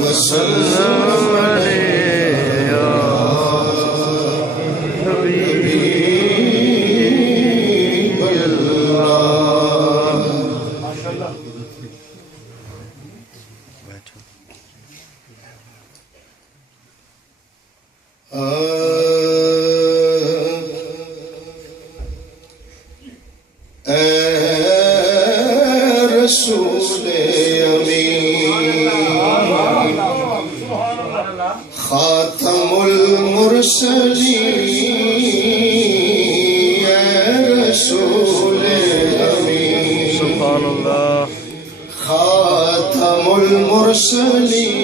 وسلم علیہ یا حبیب اللہ۔ اے رسول امین خاتم المرسلین، اے رسول امین سبحان اللہ خاتم المرسلین،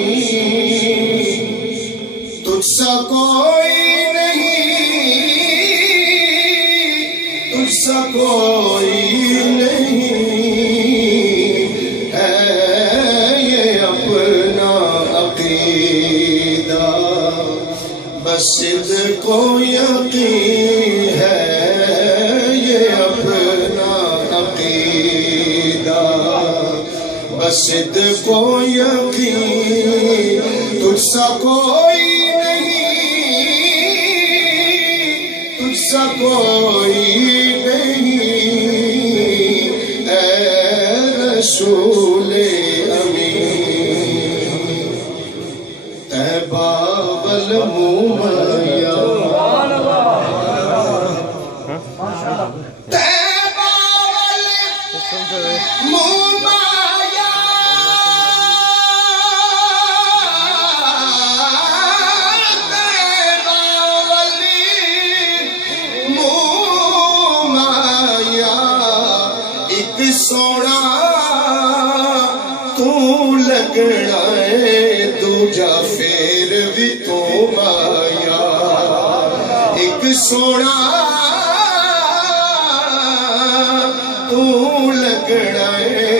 تجھ سا کوئی نہیں، تجھ سا کوئی نہیں ہے یہ اپنا عقیدہ، بس صدق و یقین ہے یہ اپنا عقیدہ، بس صدق و یقین، تجھ سا کوئی نہیں، تجھ سا کوئی نہیں اے رسول امین، طیبہ والمومیا، طیبہ والمومیا، طیبہ والمومیا، ایک سونا تو لگنا ہے دوجا پھر بھی تو مایا، ایک سونا تو لگنا ہے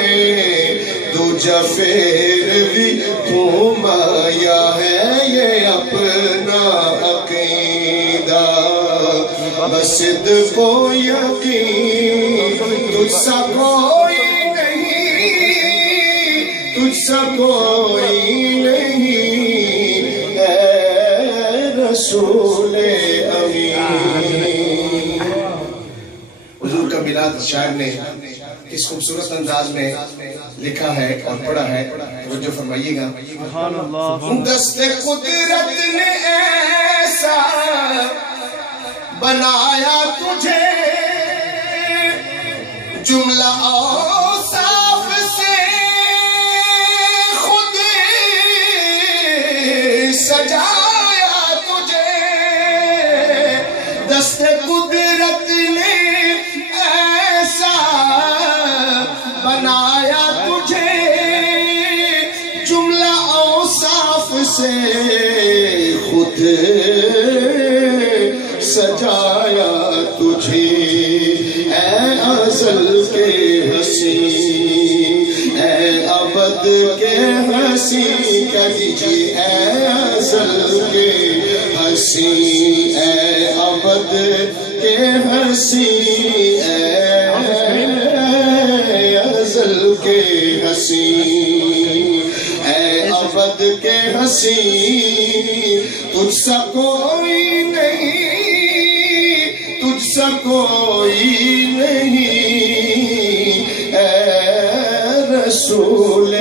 دوجا پھر بھی تو مایا، ہے یہ اپنا عقیدہ، بس صدق و یقین، تجھ سا کوئی نہیں، تجھ سا کوئی نہیں اے رسول امین۔ حضور کا میلاد شاعر نے اس خوبصورت انداز میں لکھا ہے اور پڑھا ہے، توجہ فرمائیے گا۔ سبحان اللہ دست قدرت نے ایسا بنایا تجھے، جملہ اوصاف سے خود سجایا تجھے، دست قدرت نے ایسا بنایا تجھے، جملہ اوصاف سے خود سجایا تجھے، اے ازل کے ہنسی، اے ابد کے ہنسی، کہہ دیجیے اے ازل کے ہنسی، اے ابد کے ہنسی، اے ازل کے ہنسی، اے ابد کے ہنسی، تجھ سا کوئی نہیں، تجھ سا کوئی نہیں اے رسول